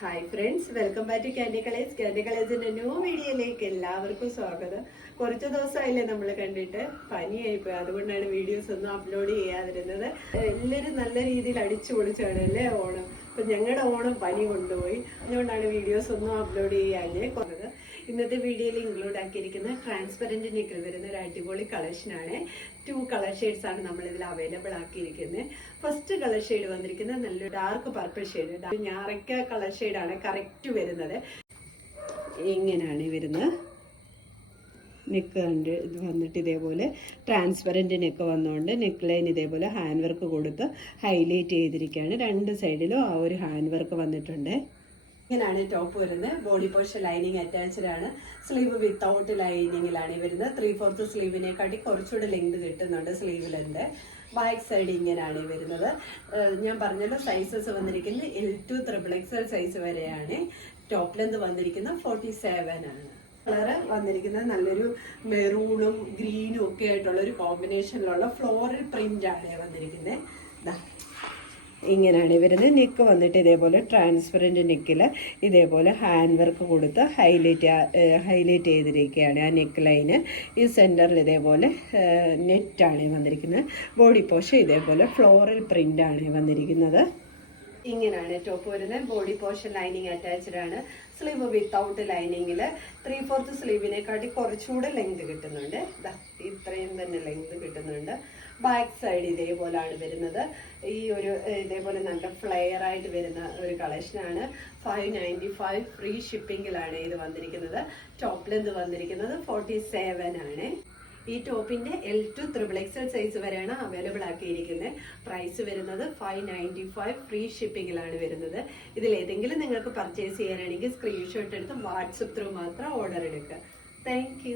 Hi friends, welcome back to Candy Colours. Candy കളേഴ്സിന്റെ new വീഡിയോയിലേക്ക് എല്ലാവർക്കും സ്വാഗതം. കുറച്ച് ദിവസമായില്ലേ നമ്മൾ കണ്ടിട്ട്, പനിയായിപ്പോയി. അതുകൊണ്ടാണ് വീഡിയോസ് ഒന്നും അപ്ലോഡ് ചെയ്യാതിരുന്നത്. എല്ലാവരും നല്ല രീതിയിൽ അടിച്ചു പൊളിച്ചാണ് അല്ലേ ഓണം. അപ്പൊ ഞങ്ങളുടെ ഓണം പനി കൊണ്ടുപോയി, അതുകൊണ്ടാണ് വീഡിയോസ് ഒന്നും അപ്ലോഡ് ചെയ്യാഞ്ഞേ കുറഞ്ഞത്. ഇന്നത്തെ വീഡിയോയിൽ ഇൻക്ലൂഡ് ആക്കിയിരിക്കുന്ന ട്രാൻസ്പെറന്റ് നിക്കൽ വരുന്ന ഒരു അടിപൊളി കളക്ഷനാണ്. 2 കളർ ഷെയ്ഡ്സ് ആണ് നമ്മൾ ഇതിൽ അവൈലബിൾ ആക്കിയിരിക്കുന്നത്. ഫസ്റ്റ് കളർ ഷെയ്ഡ് വന്നിരിക്കുന്നത് നല്ലൊരു ഡാർക്ക് പർപ്പിൾ ഷെയ്ഡ്, ഞാറക്ക കളർ ഷെയ്ഡാണ് കറക്റ്റ് വരുന്നത്. ഇങ്ങനെയാണ് വരുന്നത്. നെക്ക് കണ്ട് ഇത് വന്നിട്ട് ഇതേപോലെ ട്രാൻസ്പെറൻറ്റ് നെക്ക് വന്നുകൊണ്ട് നെക്ക് ലൈൻ ഇതേപോലെ ഹാൻഡ് വർക്ക് കൊടുത്ത് ഹൈലൈറ്റ് ചെയ്തിരിക്കുകയാണ്. 2 സൈഡിലും ആ ഒരു ഹാൻഡ് വർക്ക് വന്നിട്ടുണ്ട്. ഇങ്ങനെയാണ് ടോപ്പ് വരുന്നത്. ബോഡി പോർഷൻ ലൈനിങ് അറ്റാച്ച്ഡ് ആണ്. സ്ലീവ് വിത്തൗട്ട് ലൈനിങ്ങിലാണ് വരുന്നത്. 3/4 സ്ലീവിനെക്കാട്ടി കുറച്ചുകൂടെ ലെങ്ത് കിട്ടുന്നുണ്ട് സ്ലീവിലുണ്ട്. ബാക്ക് സൈഡ് ഇങ്ങനെയാണ് വരുന്നത്. ഞാൻ പറഞ്ഞല്ലോ, സൈസസ് വന്നിരിക്കുന്നത് L to XXL സൈസ് വരെയാണ്. ടോപ്പ് ലെന്ത് വന്നിരിക്കുന്നത് 47 ആണ്. കളറ് വന്നിരിക്കുന്നത് നല്ലൊരു മെറൂണും ഗ്രീനും ഒക്കെ ആയിട്ടുള്ള ഒരു കോമ്പിനേഷനിലുള്ള ഫ്ലോറൽ പ്രിന്റ് ആണ് വന്നിരിക്കുന്നത്. ഇങ്ങനെയാണ് വരുന്നത്. നെക്ക് വന്നിട്ട് ഇതേപോലെ ട്രാൻസ്പെറൻറ്റ് നെക്കിൽ ഇതേപോലെ ഹാൻഡ് വർക്ക് കൊടുത്ത് ഹൈലൈറ്റ് ചെയ്തിരിക്കുകയാണ് ആ നെക്ക് ലൈന്. ഈ സെൻറ്ററിൽ ഇതേപോലെ നെറ്റാണ് വന്നിരിക്കുന്നത്. ബോഡി പോർഷൻ ഇതേപോലെ ഫ്ലോറൽ പ്രിൻ്റാണ് വന്നിരിക്കുന്നത്. ഇങ്ങനെയാണ് ടോപ്പ് വരുന്നത്. ബോഡി പോർഷൻ ലൈനിങ് അറ്റാച്ച്ഡ് ആണ്. സ്ലീവ് വിത്തൗട്ട് ലൈനിങ്ങിൽ 3/4 സ്ലീവിനെക്കാട്ടി കുറച്ചുകൂടെ ലെങ്ത് കിട്ടുന്നുണ്ട്. ഇത്രയും തന്നെ ലെങ്ത് കിട്ടുന്നുണ്ട്. ബാക്ക് സൈഡ് ഇതേപോലാണ് വരുന്നത്. ഈ ഒരു ഇതേപോലെ നല്ല ഫ്ലെയർ ആയിട്ട് വരുന്ന ഒരു കളക്ഷനാണ്. 595 ഫ്രീ ഷിപ്പിംഗിലാണ് ഇത് വന്നിരിക്കുന്നത്. ടോപ്പ് ലെന്ത് വന്നിരിക്കുന്നത് 47 ആണ്. ഈ ടോപ്പിന്റെ L to XXL സൈസ് വരെയാണ് അവൈലബിൾ ആക്കിയിരിക്കുന്നത്. പ്രൈസ് വരുന്നത് 595 ഫ്രീ ഷിപ്പിംഗിലാണ് വരുന്നത്. ഇതിൽ ഏതെങ്കിലും നിങ്ങൾക്ക് പർച്ചേസ് ചെയ്യാനാണെങ്കിൽ സ്ക്രീൻഷോട്ട് എടുത്ത് വാട്സപ്പ് ത്രൂ മാത്രം ഓർഡർ എടുക്കുക. താങ്ക്